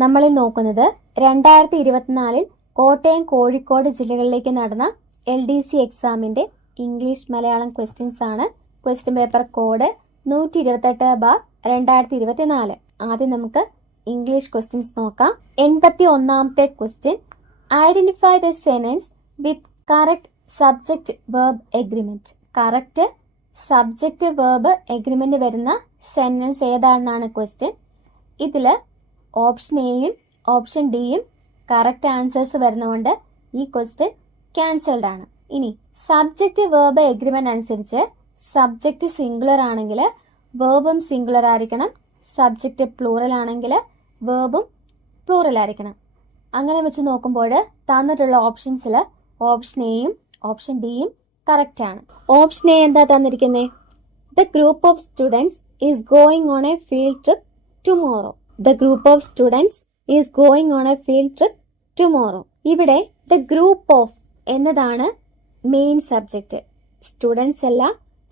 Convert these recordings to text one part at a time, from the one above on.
നമ്മൾ നോക്കുന്നത് 2024 കോട്ടയം കോഴിക്കോട് ജില്ലകളിലേക്ക് നടന്ന LDC എക്സാമിന്റെ ഇംഗ്ലീഷ് മലയാളം ക്വസ്റ്റ്യൻസ് ആണ്. Question paper code 128/2024. ആദ്യം നമുക്ക് ഇംഗ്ലീഷ് ക്വസ്റ്റ്യൻസ് നോക്കാം. 81ാമത്തെ question, identify the sentence with correct subject verb agreement. Correct subject verb agreement വരുന്ന സെന്റൻസ് ഏതാണെന്നാണ് ക്വസ്റ്റ്യൻ. ഇതില് ഓപ്ഷൻ എയും ഓപ്ഷൻ ഡിയും കറക്റ്റ് ആൻസേഴ്സ് വരുന്നതുകൊണ്ട് ഈ ക്വസ്റ്റ്യൻ ക്യാൻസൽഡ് ആണ്. ഇനി സബ്ജക്റ്റ് വെർബ് എഗ്രിമെന്റ് അനുസരിച്ച് സബ്ജക്റ്റ് സിംഗുലർ ആണെങ്കിൽ വെർബും സിംഗുലർ ആയിരിക്കണം, സബ്ജക്റ്റ് പ്ലൂറൽ ആണെങ്കിൽ വെർബും പ്ലൂറൽ ആയിരിക്കണം. അങ്ങനെ വെച്ച് നോക്കുമ്പോൾ തന്നിട്ടുള്ള ഓപ്ഷൻസിൽ ഓപ്ഷൻ എയും ഓപ്ഷൻ ഡിയും കറക്റ്റ് ആണ്. ഓപ്ഷൻ എ എന്താ തന്നിരിക്കുന്നത്? The group of students is going on A field trip tomorrow. The group of students is going on a field trip tomorrow. ഇവിടെ the group of എന്നതാണ് മെയിൻ സബ്ജക്റ്റ്. സ്റ്റുഡൻസ് അല്ല,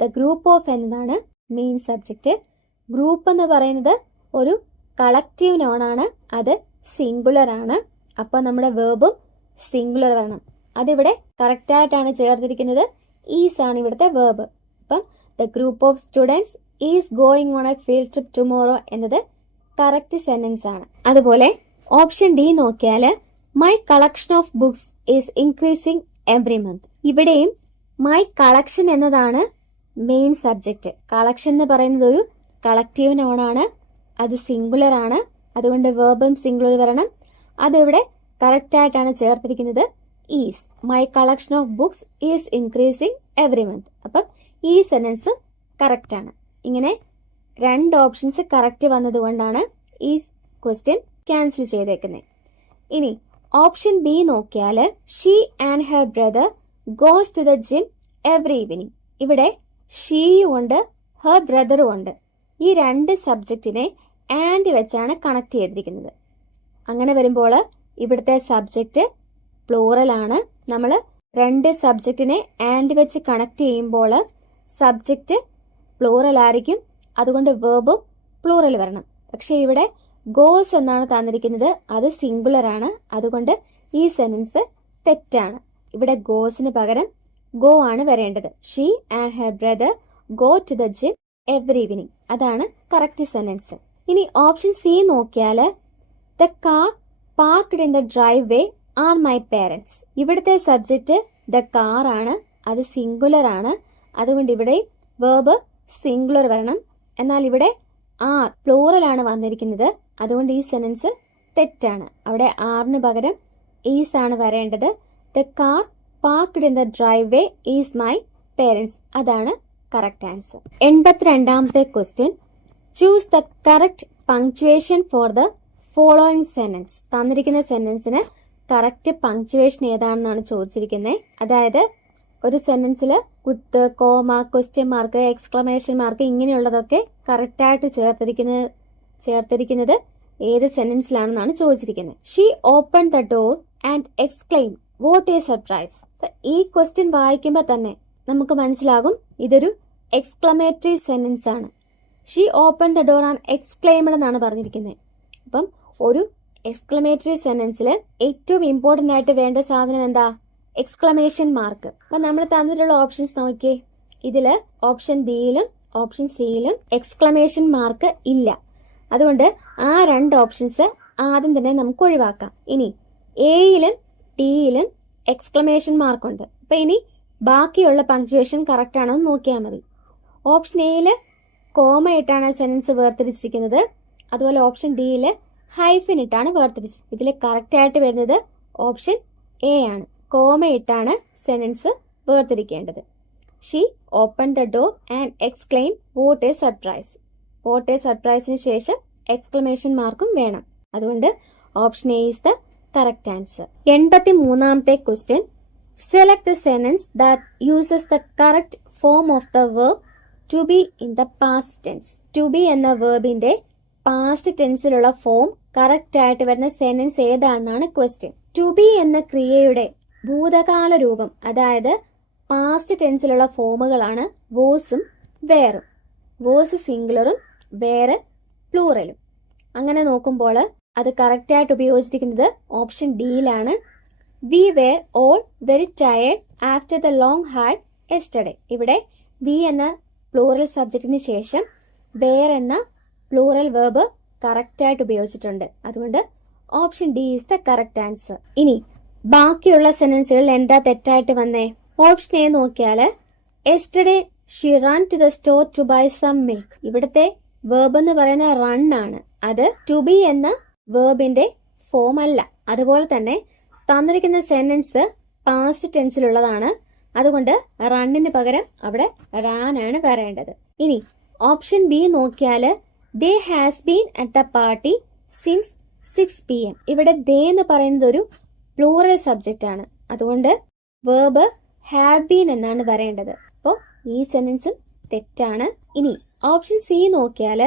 the group of എന്നതാണ് main subject. Group എന്ന് പറയുന്നത് ഒരു collective നോണാണ്, അത് singular ആണ്. അപ്പോൾ നമ്മുടെ വേർബും സിംഗുലർ വരണം. അതിവിടെ കറക്റ്റ് ആയിട്ടാണ് ചേർത്തിരിക്കുന്നത്. ഈസ് ആണ് ഇവിടുത്തെ വേർബ്. അപ്പം the group of students is going on a field trip tomorrow എന്നത് കറക്റ്റ് സെന്റൻസ് ആണ്. അതുപോലെ ഓപ്ഷൻ ഡി നോക്കിയാൽ my collection of books is increasing every month. ഇവിടെയും മൈ കളക്ഷൻ എന്നതാണ് മെയിൻ സബ്ജക്റ്റ്. കളക്ഷൻ എന്ന് പറയുന്നത് ഒരു കളക്റ്റീവ് നോണാണ്, അത് സിംഗുലർ ആണ്. അതുകൊണ്ട് വേർബും സിംഗുലർ വരണം. അതിവിടെ കറക്റ്റ് ആയിട്ടാണ് ചേർത്തിരിക്കുന്നത്. Is my collection of books is increasing every month. അപ്പം ഈ സെന്റൻസ് കറക്റ്റ് ആണ്. ഇങ്ങനെ രണ്ട് ഓപ്ഷൻസ് കറക്റ്റ് വന്നതുകൊണ്ടാണ് ഈ ക്വസ്റ്റ്യൻ ക്യാൻസൽ ചെയ്തേക്കുന്നത്. ഇനി ഓപ്ഷൻ ബി നോക്കിയാൽ she and her brother goes to the gym every evening. ഇവിടെ ഷീയും ഉണ്ട് ഹെർ ബ്രദറും ഉണ്ട്. ഈ രണ്ട് സബ്ജക്റ്റിനെ ആൻഡ് വെച്ചാണ് കണക്ട് ചെയ്തിരിക്കുന്നത്. അങ്ങനെ വരുമ്പോൾ ഇവിടുത്തെ സബ്ജക്റ്റ് പ്ലൂറൽ ആണ്. നമ്മൾ രണ്ട് സബ്ജക്റ്റിനെ ആൻഡ് വെച്ച് കണക്ട് ചെയ്യുമ്പോൾ സബ്ജക്റ്റ് പ്ലൂറൽ ആയിരിക്കും. അതുകൊണ്ട് വേർബും പ്ലൂറൽ വരണം. പക്ഷെ ഇവിടെ ഗോസ് എന്നാണ് തന്നിരിക്കുന്നത്, അത് സിംഗുലർ ആണ്. അതുകൊണ്ട് ഈ സെന്റൻസ് തെറ്റാണ്. ഇവിടെ ഗോസിന് പകരം ഗോ ആണ് വരേണ്ടത്. She and her brother go to the gym every evening, അതാണ് കറക്റ്റ് സെന്റൻസ്. ഇനി ഓപ്ഷൻ സി നോക്കിയാൽ the car parked in the driveway are my parents. ഇവിടുത്തെ സബ്ജക്റ്റ് ദ കാർ ആണ്, അത് സിംഗുലർ ആണ്. അതുകൊണ്ട് ഇവിടെ വേർബ് സിംഗുലർ വരണം. എന്നാൽ ഇവിടെ ആർ പ്ലൂറൽ ആണ് വന്നിരിക്കുന്നത്. അതുകൊണ്ട് ഈ സെന്റൻസ് തെറ്റാണ്. അവിടെ ആറിന് പകരം ഈസ് ആണ് വരേണ്ടത്. The car parked in the driveway is my parents, അതാണ് കറക്റ്റ് ആൻസർ. 82ാമത്തെ question, choose the correct punctuation for the following sentence. തന്നിരിക്കുന്ന സെന്റൻസിന് കറക്റ്റ് പങ്ക്ച്വേഷൻ ഏതാണെന്നാണ് ചോദിച്ചിരിക്കുന്നത്. അതായത് ഒരു സെന്റൻസിൽ കുത്ത്, comma, question mark, exclamation mark ഇങ്ങനെയുള്ളതൊക്കെ കറക്റ്റായിട്ട് ചേർത്തിരിക്കുന്നത് ഏത് സെന്റൻസിലാണെന്നാണ് ചോദിച്ചിരിക്കുന്നത്. She open the door and exclaim what a surprise. ഈ ക്വസ്റ്റ്യൻ വായിക്കുമ്പോൾ തന്നെ നമുക്ക് മനസ്സിലാകും ഇതൊരു എക്സ്ക്ലമേറ്ററി സെന്റൻസ് ആണ്. She open the door and exclaimed എന്നാണ് പറഞ്ഞിരിക്കുന്നത്. അപ്പം ഒരു എക്സ്ക്ലമേറ്ററി സെന്റൻസിൽ ഏറ്റവും ഇമ്പോർട്ടന്റ് ആയിട്ട് വേണ്ട സാധനം എന്താ? Exclamation mark. അപ്പൊ നമ്മൾ തന്നിട്ടുള്ള ഓപ്ഷൻസ് നോക്കിയേ. ഇതില് ഓപ്ഷൻ ബിയിലും ഓപ്ഷൻ സിയിലും എക്സ്ക്ലമേഷൻ മാർക്ക് ഇല്ല. അതുകൊണ്ട് ആ രണ്ട് ഓപ്ഷൻസ് ആദ്യം തന്നെ നമുക്ക് ഒഴിവാക്കാം. ഇനി എയിലും ഡിയിലും എക്സ്ക്ലമേഷൻ മാർക്കുണ്ട്. അപ്പൊ ഇനി ബാക്കിയുള്ള പങ്ക്ച്വേഷൻ കറക്റ്റ് ആണോ എന്ന് നോക്കിയാൽ മതി. ഓപ്ഷൻ എയില് കോമ ഇട്ടാണ് സെന്റൻസ് വേർതിരിച്ചിരിക്കുന്നത്. അതുപോലെ ഓപ്ഷൻ ഡിയില് ഹൈഫൻ ഇട്ടാണ് വേർതിരിച്ചത്. ഇതിൽ കറക്റ്റ് ആയിട്ട് വരുന്നത് ഓപ്ഷൻ എ ആണ്. കോമ ഇട്ടാണ് സെന്റൻസ് വേർതിരിക്കേണ്ടത്. She open the door and exclaim what a surprise. What a സർപ്രൈസിന് ശേഷം എക്സ്ക്ലമേഷൻ മാർക്കും വേണം. അതുകൊണ്ട് option A is the correct answer. 83ാമത്തെ question, select the sentence that uses the correct form of the verb to be in the past tense. To be എന്ന വെർബിന്റെ past ടെൻസിലുള്ള form correct ആയിട്ട് വരുന്ന സെന്റൻസ് ഏതാണെന്നാണ് ക്വസ്റ്റ്യൻ. ടു ബി എന്ന ക്രിയയുടെ ഭൂതകാല രൂപം, അതായത് പാസ്റ്റ് ടെൻസിലുള്ള ഫോമുകളാണ് വോസും വേറും. വോസ് സിംഗുലറും വേറെ പ്ലൂറലും. അങ്ങനെ നോക്കുമ്പോൾ അത് കറക്റ്റായിട്ട് ഉപയോഗിച്ചിരിക്കുന്നത് ഓപ്ഷൻ ഡിയിലാണ്. We were all very tired after the long hike yesterday. ഇവിടെ വി എന്ന പ്ലൂറൽ സബ്ജക്റ്റിന് ശേഷം വെയർ എന്ന പ്ലൂറൽ വേർബ് കറക്റ്റായിട്ട് ഉപയോഗിച്ചിട്ടുണ്ട്. അതുകൊണ്ട് option D is the correct answer. ഇനി ബാക്കിയുള്ള സെന്റൻസുകളിൽ എന്താ തെറ്റായിട്ട് വന്നേ? ഓപ്ഷൻ എ നോക്കിയാൽ yesterday she run to the store to buy some milk. ഇവിടുത്തെ വേർബ് എന്ന് പറയുന്ന റൺ ആണ്. അത് ടു ബി എന്ന വേർബിന്റെ ഫോം അല്ല. അതുപോലെ തന്നെ തന്നിരിക്കുന്ന സെന്റൻസ് പാസ്റ്റ് ടെൻസിലുള്ളതാണ്. അതുകൊണ്ട് റണ്ണിന് പകരം അവിടെ റാൻ ആണ് വരേണ്ടത്. ഇനി ഓപ്ഷൻ ബി നോക്കിയാൽ they has been at the party since 6 PM. ഇവിടെ ദേ എന്ന് പറയുന്നത് ഒരു പ്ലൂറൽ സബ്ജക്റ്റ് ആണ്. അതുകൊണ്ട് വേർബ് ഹാവ് ബീൻ എന്നാണ് വരേണ്ടത്. അപ്പോൾ ഈ സെന്റൻസും തെറ്റാണ്. ഇനി ഓപ്ഷൻ സി നോക്കിയാൽ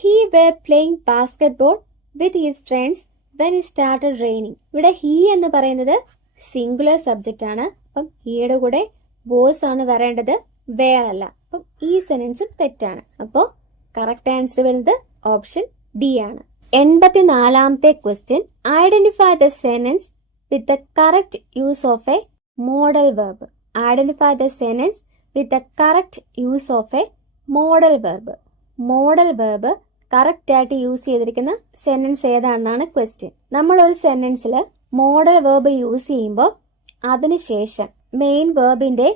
he were playing basketball with his friends when it started raining. ഇവിടെ ഹി എന്ന് പറയുന്നത് സിംഗുലർ സബ്ജക്റ്റ് ആണ്. അപ്പം ഹിയുടെ കൂടെ വോസ് ആണ് വരേണ്ടത്, വേർ അല്ല. അപ്പം ഈ സെന്റൻസും തെറ്റാണ്. അപ്പോൾ കറക്റ്റ് ആൻസർ വരുന്നത് ഓപ്ഷൻ ഡി ആണ്. 84ാമത്തെ question, identify the sentence with the correct use of a modal verb. Identify the sentence with the correct use of a modal verb. Modal verb correct ആയിട്ട് യൂസ് ചെയ്തിരിക്കുന്ന sentence ഏതാണെന്നാണ് question. നമ്മൾ ഒരു സെന്റൻസിൽ modal verb use ചെയ്യുമ്പോൾ അതിനുശേഷം main വെർബിന്റെ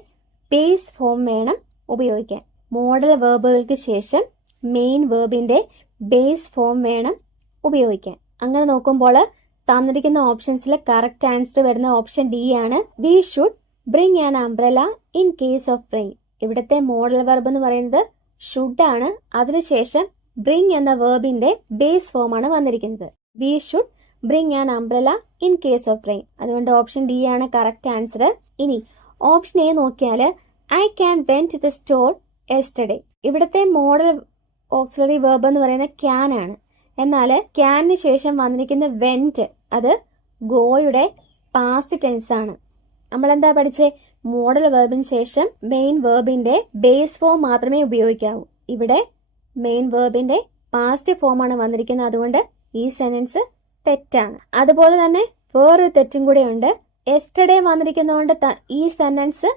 base form വേണം ഉപയോഗിക്കാൻ. Model വെർബുകൾക്ക് ശേഷം മെയിൻ വെർബിന്റെ ബേസ് ഫോം വേണം ഉപയോഗിക്കാൻ. അങ്ങനെ നോക്കുമ്പോൾ തന്നിരിക്കുന്ന ഓപ്ഷൻസിൽ കറക്റ്റ് ആൻസർ വരുന്ന ഓപ്ഷൻ ഡി ആണ്. V should bring an umbrella in case of rain. ഇവിടുത്തെ മോഡൽ വെർബ് എന്ന് പറയുന്നത് ഷുഡ് ആണ്. അതിനുശേഷം ബ്രിങ് എന്ന വെർബിന്റെ ബേസ് ഫോം ആണ് വന്നിരിക്കുന്നത്. We should bring an umbrella in case of rain. അതുകൊണ്ട് ഓപ്ഷൻ ഡി ആണ് കറക്റ്റ് ആൻസർ. ഇനി ഓപ്ഷൻ എ നോക്കിയാൽ I can went to the store yesterday. ഇവിടുത്തെ മോഡൽ ഓക്സിലറി വെർബ് എന്ന് പറയുന്നത് ക്യാൻ ആണ്. എന്നാൽ ക്യാനിന് ശേഷം വന്നിരിക്കുന്ന വെന്റ് അത് ഗോയുടെ പാസ്റ്റ് ടെൻസ് ആണ്. നമ്മൾ എന്താ പഠിച്ചേ? മോഡൽ വെർബിന് ശേഷം മെയിൻ വെർബിന്റെ ബേസ് ഫോം മാത്രമേ ഉപയോഗിക്കാവൂ. ഇവിടെ മെയിൻ വെർബിന്റെ പാസ്റ്റ് ഫോം ആണ് വന്നിരിക്കുന്നത്. അതുകൊണ്ട് ഈ സെന്റൻസ് തെറ്റാണ്. അതുപോലെ തന്നെ വേറൊരു തെറ്റും കൂടെ ഉണ്ട്. യെസ്റ്റർഡേ വന്നിരിക്കുന്നതുകൊണ്ട് ഈ സെന്റൻസ്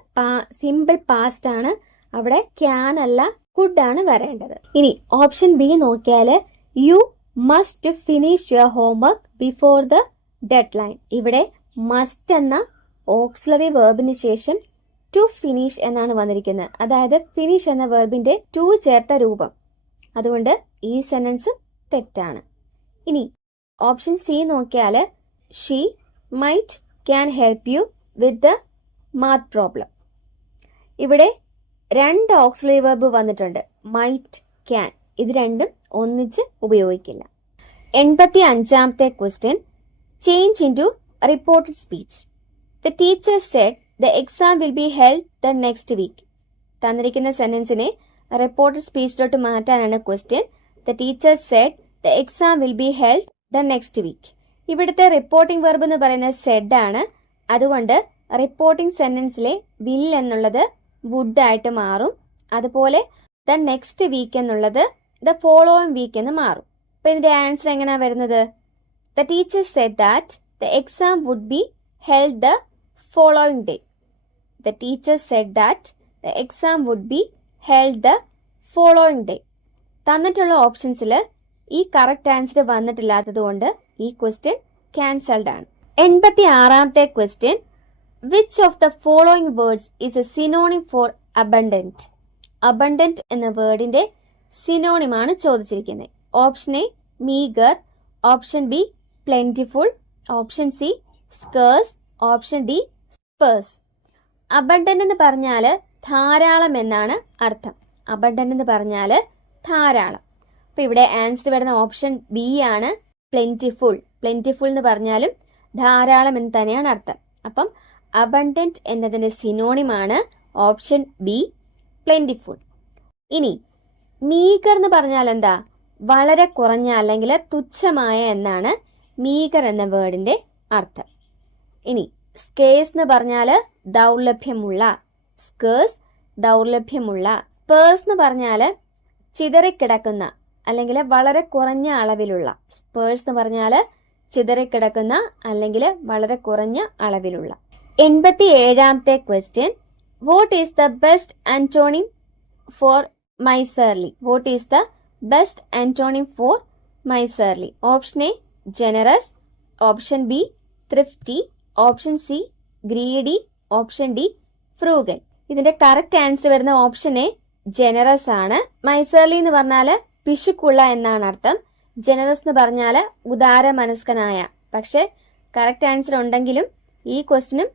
സിമ്പിൾ പാസ്റ്റ് ആണ്. അവിടെ ക്യാൻ അല്ല കുഡ് ആണ് വരേണ്ടത്. ഇനി ഓപ്ഷൻ ബി നോക്കിയാൽ you must finish your homework before the dead line. ഇവിടെ മസ്റ്റ് എന്ന ഓക്സിലറി വെർബിന് ശേഷം ടു ഫിനിഷ് എന്നാണ് വന്നിരിക്കുന്നത്. അതായത് ഫിനിഷ് എന്ന വെർബിന്റെ ടു ചേർത്ത രൂപം. അതുകൊണ്ട് ഈ സെന്റൻസ് തെറ്റാണ്. ഇനി ഓപ്ഷൻ സി നോക്കിയാൽ she might can help you with the math problem. ഇവിടെ രണ്ട് ഓക്സിലറി വെർബ് വന്നിട്ടുണ്ട്, മൈറ്റ്, ക്യാൻ. ഇത് രണ്ടും ഒന്നിച്ച് ഉപയോഗിക്കില്ല. 85ാമത്തെ question, change into reported speech. The teacher said the exam will be held the next week. തന്നിരിക്കുന്ന സെന്റൻസിനെ റിപ്പോർട്ടഡ് സ്പീച്ചിലോട്ട് മാറ്റാനാണ് question. The teacher said the exam will be held the next week. ഇവിടുത്തെ റിപ്പോർട്ടിംഗ് വെർബ് എന്ന് പറയുന്നത് said ആണ്. അതുകൊണ്ട് reporting സെന്റൻസിലെ വിൽ എന്നുള്ളത് വുഡ് ആയിട്ട് മാറും. അതുപോലെ ദ നെക്സ്റ്റ് വീക്ക് എന്നുള്ളത് ദ ഫോളോയിങ് വീക്ക് എന്ന് മാറും. അപ്പൊ ഇതിന്റെ ആൻസർ എങ്ങനെയാ വരുന്നത്? The teacher said that the exam would be held the following day. The teacher said that the exam would be held the following day. തന്നിട്ടുള്ള ഓപ്ഷൻസിൽ ഈ കറക്റ്റ് ആൻസർ വന്നിട്ടില്ലാത്തത് കൊണ്ട് ഈ ക്വസ്റ്റ്യൻ ക്യാൻസൽഡ് ആണ്. 86ാമത്തെ question, which of the following words is a synonym for abundant? Abundant എന്ന വേർഡിന്റെ സിനോണിമാണ് ചോദിച്ചിരിക്കുന്നത്. Option A meagre, option B plentiful, option C scarce, option D sparse. Abundant എന്ന് പറഞ്ഞാൽ ധാരാളം എന്നാണ് അർത്ഥം. അബണ്ടന്റ് എന്ന് പറഞ്ഞാൽ ധാരാളം. അപ്പൊ ഇവിടെ ആൻസർ വരുന്ന ഓപ്ഷൻ ബി ആണ്, പ്ലെന്റിഫുൾ. പ്ലെന്റിഫുൾ എന്ന് പറഞ്ഞാലും ധാരാളം എന്ന് തന്നെയാണ് അർത്ഥം. അപ്പം അബണ്ടന്റ് എന്നതിന്റെ സിനോണിമാണ് ഓപ്ഷൻ ബി, പ്ലെന്റിഫുൾ. ഇനി മീഗർ എന്ന് പറഞ്ഞാൽ എന്താ? വളരെ കുറഞ്ഞ അല്ലെങ്കിൽ തുച്ഛമായ എന്നാണ് മീഗർ എന്ന വേർഡിന്റെ അർത്ഥം. ഇനി സ്കേഴ്സ് എന്ന് പറഞ്ഞാൽ ദൗർലഭ്യമുള്ള, സ്കേഴ്സ് ദൗർലഭ്യമുള്ള. സ്പേഴ്സ് എന്ന് പറഞ്ഞാൽ ചിതറിക്കിടക്കുന്ന അല്ലെങ്കിൽ വളരെ കുറഞ്ഞ അളവിലുള്ള. സ്പേഴ്സ് എന്ന് പറഞ്ഞാൽ ചിതറിക്കിടക്കുന്ന അല്ലെങ്കിൽ വളരെ കുറഞ്ഞ അളവിലുള്ള. 87ാമത്തെ question, what is the best antonym for miserly? What is the best antonym for miserly? Option A generous, option B thrifty, option C greedy, option D frugal. ഇതിന്റെ കറക്റ്റ് ആൻസർ വരുന്ന ഓപ്ഷൻ എ ജനറസ് ആണ്. Miserly എന്ന് പറഞ്ഞാല് പിശുക്കുള്ള എന്നാണ് അർത്ഥം. Generous എന്ന് പറഞ്ഞാല് ഉദാര മനസ്കനായ. പക്ഷെ കറക്റ്റ് ആൻസർ ഉണ്ടെങ്കിലും ഈ ക്വസ്റ്റിനും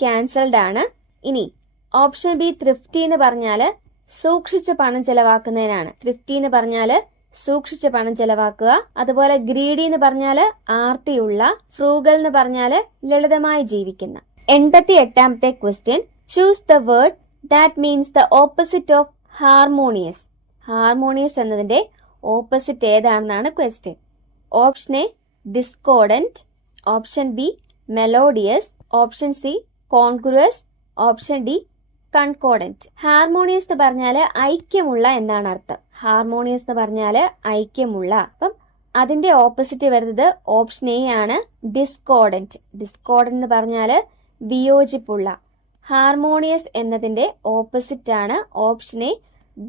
ക്യാൻസൽഡ് ആണ്. ഇനി ഓപ്ഷൻ ബി ത്രിഫ്റ്റി എന്ന് പറഞ്ഞാല് സൂക്ഷിച്ച് പണം ചെലവാക്കുന്നതിനാണ്. ത്രിഫ്റ്റി എന്ന് പറഞ്ഞാല് സൂക്ഷിച്ച് പണം ചെലവാക്കുക. അതുപോലെ ഗ്രീഡി എന്ന് പറഞ്ഞാല് ആർത്തിയുള്ള. ഫ്രൂഗൽ എന്ന് പറഞ്ഞാല് ലളിതമായി ജീവിക്കുന്ന. 88ാമത്തെ question, choose the word that means the opposite of harmonious. Harmonious എന്നതിന്റെ ഓപ്പോസിറ്റ് ഏതാണെന്നാണ് question. Option A discordant, option B melodious, option C congruous, option D concordant. Harmonious എന്ന് പറഞ്ഞാല് ഐക്യമുള്ള എന്നാണ് അർത്ഥം. ഹാർമോണിയസ് എന്ന് പറഞ്ഞാല് ഐക്യമുള്ള. അപ്പം അതിന്റെ ഓപ്പോസിറ്റ് വരുന്നത് ഓപ്ഷൻ എ ആണ്, ഡിസ്കോർഡന്റ്. ഡിസ്കോർഡന്റ് എന്ന് പറഞ്ഞാല് വിയോജിപ്പുള്ള. ഹാർമോണിയസ് എന്നതിന്റെ ഓപ്പോസിറ്റ് ആണ് ഓപ്ഷൻ എ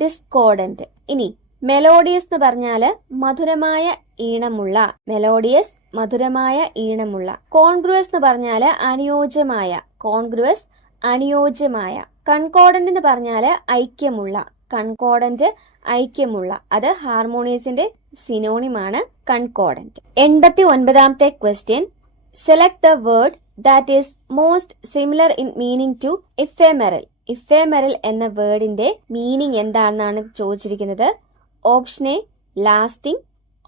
ഡിസ്കോർഡന്റ്. ഇനി മെലോഡിയസ് എന്ന് പറഞ്ഞാല് മധുരമായ ഈണമുള്ള. മെലോഡിയസ് മധുരമായ ഈണമുള്ള. കോൺഗ്രുവസ് എന്ന് പറഞ്ഞാല് അനുയോജ്യമായ. കോൺഗ്രുവസ് അനുയോജ്യമായ. കൺകോർഡന്റ് എന്ന് പറഞ്ഞാല് ഐക്യമുള്ള. കൺകോർഡന്റ് ഐക്യമുള്ള. അത് ഹാർമോണിയസിന്റെ സിനോണിമാണ് കൺകോർഡന്റ്. 89ാമത്തെ question, select the word that is most similar in meaning to ephemeral. Ephemeral എന്ന വേർഡിന്റെ മീനിങ് എന്താണെന്നാണ് ചോദിച്ചിരിക്കുന്നത്. Option A lasting,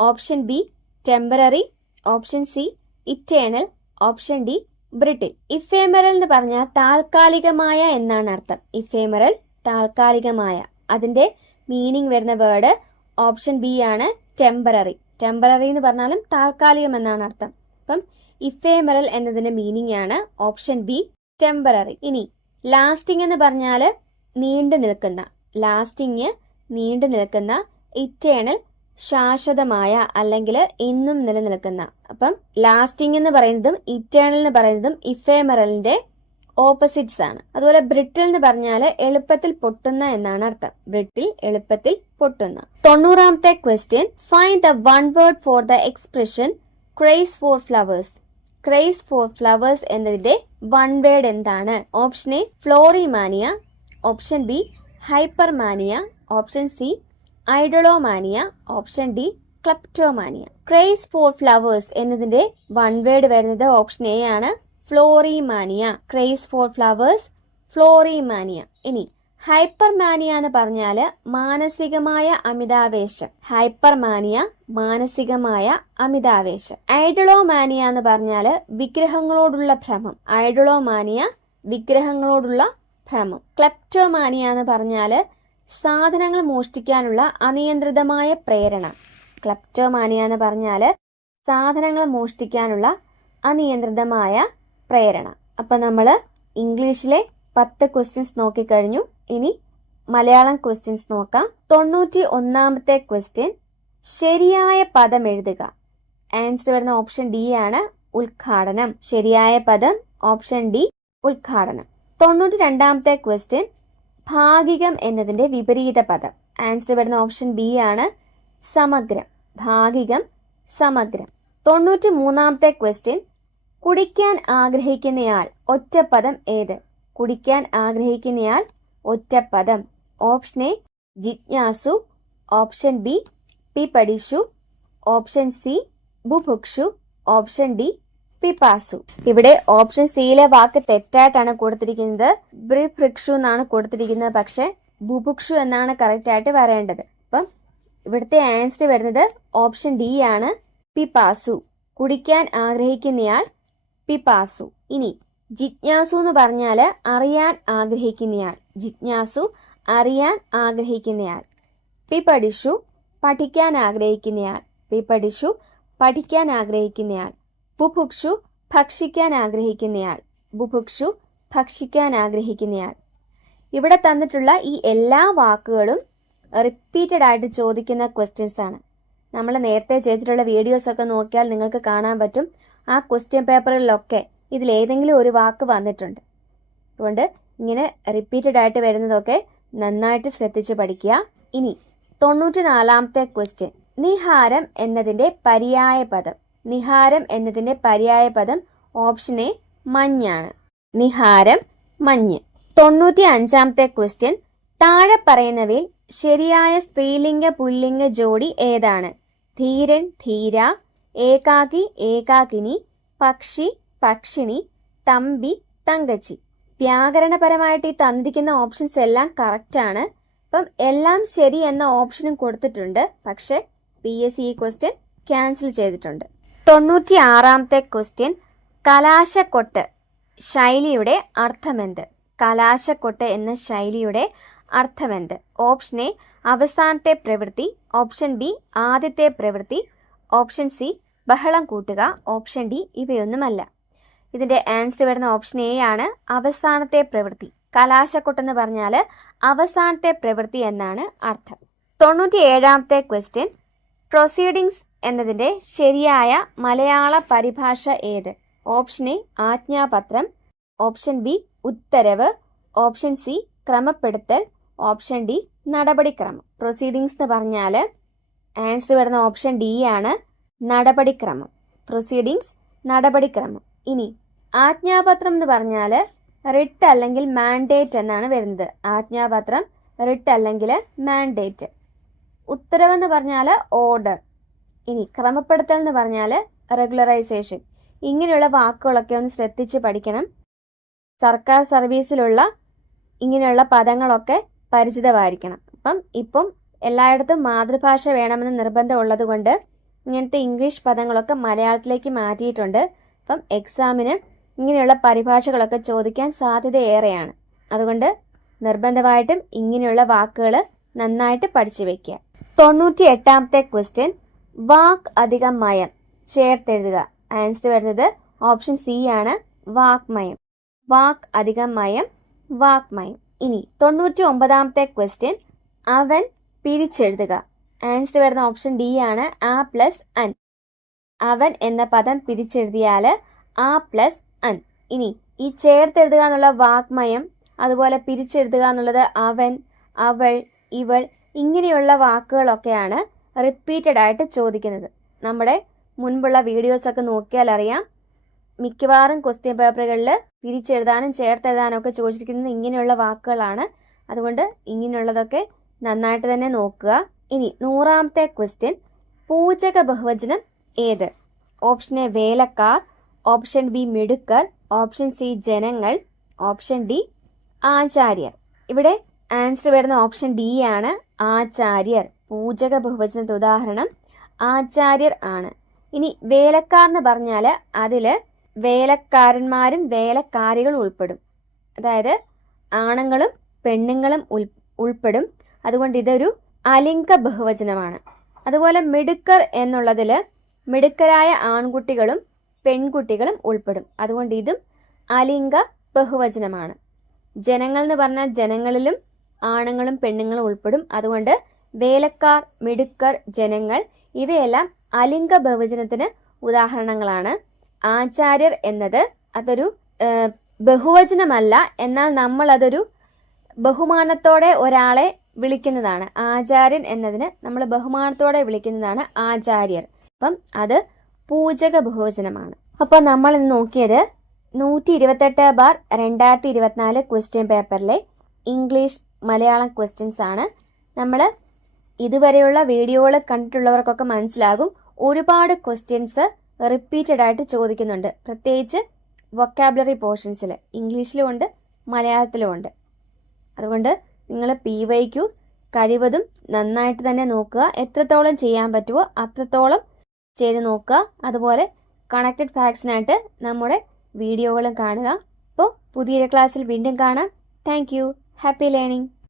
option B temporary, option C eternal, option D brittle. Ephemeral എന്ന് പറഞ്ഞാൽ താൽക്കാലികമായ എന്നാണ് അർത്ഥം. ഇഫേമെറൽ താൽക്കാലികമായ. അതിന്റെ മീനിങ് വരുന്ന വേർഡ് ഓപ്ഷൻ ബി ആണ് ടെമ്പററി. ടെമ്പററി എന്ന് പറഞ്ഞാലും താൽക്കാലികം എന്നാണ് അർത്ഥം. അപ്പം ഇഫേമെറൽ എന്നതിന്റെ മീനിങ് ആണ് ഓപ്ഷൻ ബി ടെമ്പററി. ഇനി ലാസ്റ്റിംഗ് എന്ന് പറഞ്ഞാല് നീണ്ടു നിൽക്കുന്ന. ലാസ്റ്റിംഗ് നീണ്ടു നിൽക്കുന്ന. ഇറ്റേണൽ ശാശ്വതമായ അല്ലെങ്കിൽ എന്നും നിലനിൽക്കുന്ന. അപ്പം ലാസ്റ്റിംഗ് എന്ന് പറയുന്നതും ഇറ്റേണൽ എന്ന് പറയുന്നതും ഇഫേമെറലിന്റെ ഓപ്പോസിറ്റ്സ് ആണ്. അതുപോലെ ബ്രിട്ടിൽ എന്ന് പറഞ്ഞാൽ എളുപ്പത്തിൽ പൊട്ടുന്ന എന്നാണ് അർത്ഥം. ബ്രിട്ടിൽ എളുപ്പത്തിൽ പൊട്ടുന്ന. 90ാമത്തെ question, find the one word for the expression craze for flowers. Craze for flowers എന്നതിന്റെ വൺ വേർഡ് എന്താണ്? Option A florimania, option B hypermania, option C idolomania, option D kleptomania. Craze for flowers എന്നതിന്റെ one word വരുന്നത് option A ആണ്, florimania. Craze for flowers florimania. ഇനി hypermania എന്ന് പറഞ്ഞാല് മാനസികമായ അമിതാവേശം. ഹൈപ്പർമാനിയ മാനസികമായ അമിതാവേശം. ഐഡോളോമാനിയ എന്ന് പറഞ്ഞാല് വിഗ്രഹങ്ങളോടുള്ള ഭ്രമം. ഐഡോളോമാനിയ വിഗ്രഹങ്ങളോടുള്ള ഭ്രമം. ക്ലെപ്റ്റോമാനിയ എന്ന് പറഞ്ഞാല് സാധനങ്ങൾ മോഷ്ടിക്കാനുള്ള അനിയന്ത്രിതമായ പ്രേരണ. ക്ലെപ്റ്റോമാനിയ എന്ന് പറഞ്ഞാല് സാധനങ്ങൾ മോഷ്ടിക്കാനുള്ള അനിയന്ത്രിതമായ പ്രേരണ. അപ്പൊ നമ്മള് ഇംഗ്ലീഷിലെ 10 ക്വസ്റ്റ്യൻസ് നോക്കിക്കഴിഞ്ഞു. ഇനി മലയാളം ക്വസ്റ്റ്യൻസ് നോക്കാം. 91ാമത്തെ ക്വസ്റ്റ്യൻ, ശരിയായ പദം എഴുതുക. ആൻസർ വരുന്ന ഓപ്ഷൻ ഡി ആണ്, ഉദ്ഘാടനം. ശരിയായ പദം ഓപ്ഷൻ ഡി, ഉദ്ഘാടനം. 92ാമത്തെ ക്വസ്റ്റ്യൻ, ഭാഗികം എന്നതിന്റെ വിപരീത പദം. ആൻസർ വരുന്ന ഓപ്ഷൻ ബി ആണ്, സമഗ്രം. ഭാഗികം, സമഗ്രം. 93ാമത്തെ ക്വസ്റ്റ്യൻ, കുടിക്കാൻ ആഗ്രഹിക്കുന്നയാൾ ഒറ്റപ്പദം ഏത്? കുടിക്കാൻ ആഗ്രഹിക്കുന്നയാൾ ഒറ്റപ്പദം. ഓപ്ഷൻ എ ജിജ്ഞാസു, ഓപ്ഷൻ ബി പിപടിഷു, ഓപ്ഷൻ സി ബുഭുക്ഷു, ഓപ്ഷൻ ഡി പിപാസു. ഇവിടെ ഓപ്ഷൻ സിയിലെ വാക്ക് തെറ്റായിട്ടാണ് കൊടുത്തിരിക്കുന്നത്. ബ്രിഭൃക്ഷു എന്നാണ് കൊടുത്തിരിക്കുന്നത്. പക്ഷെ ബുഭുക്ഷു എന്നാണ് കറക്റ്റ് ആയിട്ട് വരേണ്ടത്. അപ്പം ഇവിടുത്തെ ആൻസർ വരുന്നത് ഓപ്ഷൻ ഡി ആണ്, പിപാസു. കുടിക്കാൻ ആഗ്രഹിക്കുന്നയാൾ പിപാസു. ഇനി ജിജ്ഞാസു എന്ന് പറഞ്ഞാല് അറിയാൻ ആഗ്രഹിക്കുന്നയാൾ. ജിജ്ഞാസു അറിയാൻ ആഗ്രഹിക്കുന്നയാൾ. പിപടിഷു പഠിക്കാൻ ആഗ്രഹിക്കുന്നയാൾ. പിപടിഷു പഠിക്കാൻ ആഗ്രഹിക്കുന്നയാൾ. ബുഭുക്ഷു ഭക്ഷിക്കാൻ ആഗ്രഹിക്കുന്നയാൾ. ബുഭുക്ഷു ഭക്ഷിക്കാൻ ആഗ്രഹിക്കുന്നയാൾ. ഇവിടെ തന്നിട്ടുള്ള ഈ എല്ലാ വാക്കുകളും റിപ്പീറ്റഡ് ആയിട്ട് ചോദിക്കുന്ന ക്വസ്റ്റ്യൻസ് ആണ്. നമ്മൾ നേരത്തെ ചെയ്തിട്ടുള്ള വീഡിയോസൊക്കെ നോക്കിയാൽ നിങ്ങൾക്ക് കാണാൻ പറ്റും ആ ക്വസ്റ്റ്യൻ പേപ്പറുകളിലൊക്കെ ഇതിലേതെങ്കിലും ഒരു വാക്ക് വന്നിട്ടുണ്ട്. അതുകൊണ്ട് ഇങ്ങനെ റിപ്പീറ്റഡ് ആയിട്ട് വരുന്നതൊക്കെ നന്നായിട്ട് ശ്രദ്ധിച്ച് പഠിക്കുക. ഇനി 94ാമത്തെ ക്വസ്റ്റ്യൻ, നിഹാരം എന്നതിൻ്റെ പര്യായ പദം. നിഹാരം എന്നതിൻ്റെ പര്യായ പദം ഓപ്ഷൻ എ മഞ്ഞാണ്. നിഹാരം മഞ്ഞ്. 95ാമത്തെ ക്വസ്റ്റ്യൻ, താഴെ പറയുന്നവയിൽ ശരിയായ സ്ത്രീലിംഗ പുല്ലിംഗ ജോഡി ഏതാണ്? ധീരൻ ധീര, ഏകാകി ഏകാകിനി, പക്ഷി പക്ഷിണി, തമ്പി തങ്കച്ചി. വ്യാകരണപരമായിട്ട് ഈ തന്നിരിക്കുന്ന ഓപ്ഷൻസ് എല്ലാം കറക്റ്റ് ആണ്. അപ്പം എല്ലാം ശരി എന്ന ഓപ്ഷനും കൊടുത്തിട്ടുണ്ട്. പക്ഷെ PSC ഈ ക്വസ്റ്റ്യൻ ക്യാൻസൽ ചെയ്തിട്ടുണ്ട്. 96ാമത്തെ ക്വസ്റ്റ്യൻ, കലാശക്കൊട്ട് ശൈലിയുടെ അർത്ഥമെന്ത്? കലാശക്കൊട്ട് എന്ന ശൈലിയുടെ അർത്ഥമെന്ത്? ഓപ്ഷൻ എ അവസാനത്തെ പ്രവൃത്തി, ഓപ്ഷൻ ബി ആദ്യത്തെ പ്രവൃത്തി, ഓപ്ഷൻ സി ബഹളം കൂട്ടുക, ഓപ്ഷൻ ഡി ഇവയൊന്നുമല്ല. ഇതിന്റെ ആൻസർ വരുന്ന ഓപ്ഷൻ എ ആണ്, അവസാനത്തെ പ്രവൃത്തി. കലാശക്കൊട്ടെന്ന് പറഞ്ഞാൽ അവസാനത്തെ പ്രവൃത്തി എന്നാണ് അർത്ഥം. 97ാമത്തെ ക്വസ്റ്റ്യൻ, പ്രൊസീഡിങ്സ് എന്നതിന്റെ ശരിയായ മലയാള പരിഭാഷ ഏത്? ഓപ്ഷൻ എ ആജ്ഞാപത്രം, ഓപ്ഷൻ ബി ഉത്തരവ്, ഓപ്ഷൻ സി ക്രമപ്പെടുത്തൽ, ഓപ്ഷൻ ഡി നടപടിക്രമം. പ്രൊസീഡിങ്സ് എന്ന് പറഞ്ഞാൽ ആൻസർ വരുന്ന ഓപ്ഷൻ ഡി ആണ്, നടപടിക്രമം. പ്രൊസീഡിങ്സ് നടപടിക്രമം. ഇനി ആജ്ഞാപത്രം എന്ന് പറഞ്ഞാൽ റിട്ട് അല്ലെങ്കിൽ മാൻഡേറ്റ് എന്നാണ് വരുന്നത്. ആജ്ഞാപത്രം റിട്ട് അല്ലെങ്കിൽ മാൻഡേറ്റ്. ഉത്തരവെന്ന് പറഞ്ഞാൽ ഓർഡർ. ഇനി ക്രമപ്പെടുത്തൽ എന്ന് പറഞ്ഞാൽ റെഗുലറൈസേഷൻ. ഇങ്ങനെയുള്ള വാക്കുകളൊക്കെ ഒന്ന് ശ്രദ്ധിച്ച് പഠിക്കണം. സർക്കാർ സർവീസിലുള്ള ഇങ്ങനെയുള്ള പദങ്ങളൊക്കെ പരിചിതമായിരിക്കണം. ഇപ്പം എല്ലായിടത്തും മാതൃഭാഷ വേണമെന്ന് നിർബന്ധമുള്ളത് കൊണ്ട് ഇങ്ങനത്തെ ഇംഗ്ലീഷ് പദങ്ങളൊക്കെ മലയാളത്തിലേക്ക് മാറ്റിയിട്ടുണ്ട്. എക്സാമിന് ഇങ്ങനെയുള്ള പരിഭാഷകളൊക്കെ ചോദിക്കാൻ സാധ്യത ഏറെയാണ്. അതുകൊണ്ട് നിർബന്ധമായിട്ടും ഇങ്ങനെയുള്ള വാക്കുകൾ നന്നായിട്ട് പഠിച്ചു വെക്കുക. 98ാമത്തെ ക്വസ്റ്റ്യൻ, വാക്ക് അധികം മയം ചേർത്തെഴുതുക. ആൻസർ വരുന്നത് ഓപ്ഷൻ സി ആണ്, വാക്മയം. വാക്ക് അധികം മയം, വാക്മയം. ഇനി 99ാമത്തെ ക്വസ്റ്റ്യൻ, അവൻ പിരിച്ചെഴുതുക. ആൻസർ വരുന്ന ഓപ്ഷൻ ഡി ആണ്, ആ പ്ലസ് അൻ. അവൻ എന്ന പദം പിരിച്ചെഴുതിയാൽ ആ പ്ലസ് അൻ. ഇനി ഈ ചേർത്തെഴുതുക എന്നുള്ള വാക്മയം, അതുപോലെ പിരിച്ചെഴുതുക എന്നുള്ളത് അവൻ, അവൾ, ഇവൾ, ഇങ്ങനെയുള്ള വാക്കുകളൊക്കെയാണ് റിപ്പീറ്റഡ് ആയിട്ട് ചോദിക്കുന്നത്. നമ്മുടെ മുൻപുള്ള വീഡിയോസൊക്കെ നോക്കിയാൽ അറിയാം, മിക്കവാറും ക്വസ്റ്റ്യൻ പേപ്പറുകളിൽ തിരിച്ചെഴുതാനും ചേർത്തെഴുതാനും ഒക്കെ ചോദിച്ചിരിക്കുന്നത് ഇങ്ങനെയുള്ള വാക്കുകളാണ്. അതുകൊണ്ട് ഇങ്ങനെയുള്ളതൊക്കെ നന്നായിട്ട് തന്നെ നോക്കുക. ഇനി 100ാമത്തെ ക്വസ്റ്റ്യൻ, പൂജക ബഹുവചനം ഏത്? ഓപ്ഷൻ എ വേലക്കാർ, ഓപ്ഷൻ ബി മിടുക്കർ, ഓപ്ഷൻ സി ജനങ്ങൾ, ഓപ്ഷൻ ഡി ആചാര്യർ. ഇവിടെ ആൻസർ വരുന്ന ഓപ്ഷൻ ഡി ആണ്, ആചാര്യർ. പൂജക ബഹുവചനത്തെ ഉദാഹരണം ആചാര്യർ ആണ്. ഇനി വേലക്കാർ എന്ന് പറഞ്ഞാൽ അതിൽ വേലക്കാരന്മാരും വേലക്കാരികളും ഉൾപ്പെടും. അതായത് ആണുങ്ങളും പെണ്ണുങ്ങളും ഉൾപ്പെടും. അതുകൊണ്ട് ഇതൊരു അലിംഗ ബഹുവചനമാണ്. അതുപോലെ മിടുക്കർ എന്നുള്ളതിൽ മിടുക്കരായ ആൺകുട്ടികളും പെൺകുട്ടികളും ഉൾപ്പെടും. അതുകൊണ്ട് ഇതും അലിംഗ ബഹുവചനമാണ്. ജനങ്ങൾ എന്ന് പറഞ്ഞാൽ ജനങ്ങളിലും ആണുങ്ങളും പെണ്ണുങ്ങളും ഉൾപ്പെടും. അതുകൊണ്ട് വേലക്കാർ, മിടുക്കർ, ജനങ്ങൾ ഇവയെല്ലാം അലിംഗ ബഹുവചനത്തിന് ഉദാഹരണങ്ങളാണ്. ആചാര്യർ എന്നത് അതൊരു ബഹുവചനമല്ല, എന്നാൽ നമ്മൾ അതൊരു ബഹുമാനത്തോടെ ഒരാളെ വിളിക്കുന്നതാണ്. ആചാര്യൻ എന്നതിന് നമ്മൾ ബഹുമാനത്തോടെ വിളിക്കുന്നതാണ് ആചാര്യർ. അത് പൂജക ബഹുവചനമാണ്. നമ്മൾ ഇന്ന് നോക്കിയത് 128/2024 ക്വസ്റ്റ്യൻ പേപ്പറിലെ ഇംഗ്ലീഷ് മലയാളം ക്വസ്റ്റ്യൻസ് ആണ്. നമ്മൾ ഇതുവരെയുള്ള വീഡിയോകൾ കണ്ടിട്ടുള്ളവർക്കൊക്കെ മനസ്സിലാകും, ഒരുപാട് ക്വസ്റ്റ്യൻസ് റിപ്പീറ്റഡ് ആയിട്ട് ചോദിക്കുന്നുണ്ട്. പ്രത്യേകിച്ച് വൊക്കാബുലറി പോർഷൻസിൽ ഇംഗ്ലീഷിലും ഉണ്ട് മലയാളത്തിലും ഉണ്ട്. അതുകൊണ്ട് നിങ്ങൾ PYQ കഴിവതും നന്നായിട്ട് തന്നെ നോക്കുക. എത്രത്തോളം ചെയ്യാൻ പറ്റുമോ അത്രത്തോളം ചെയ്ത് നോക്കുക. അതുപോലെ കണക്റ്റഡ് ഫാക്ട്സിനായിട്ട് നമ്മുടെ വീഡിയോകളും കാണുക. അപ്പോൾ പുതിയൊരു ക്ലാസ്സിൽ വീണ്ടും കാണാം. Thank you. Happy learning.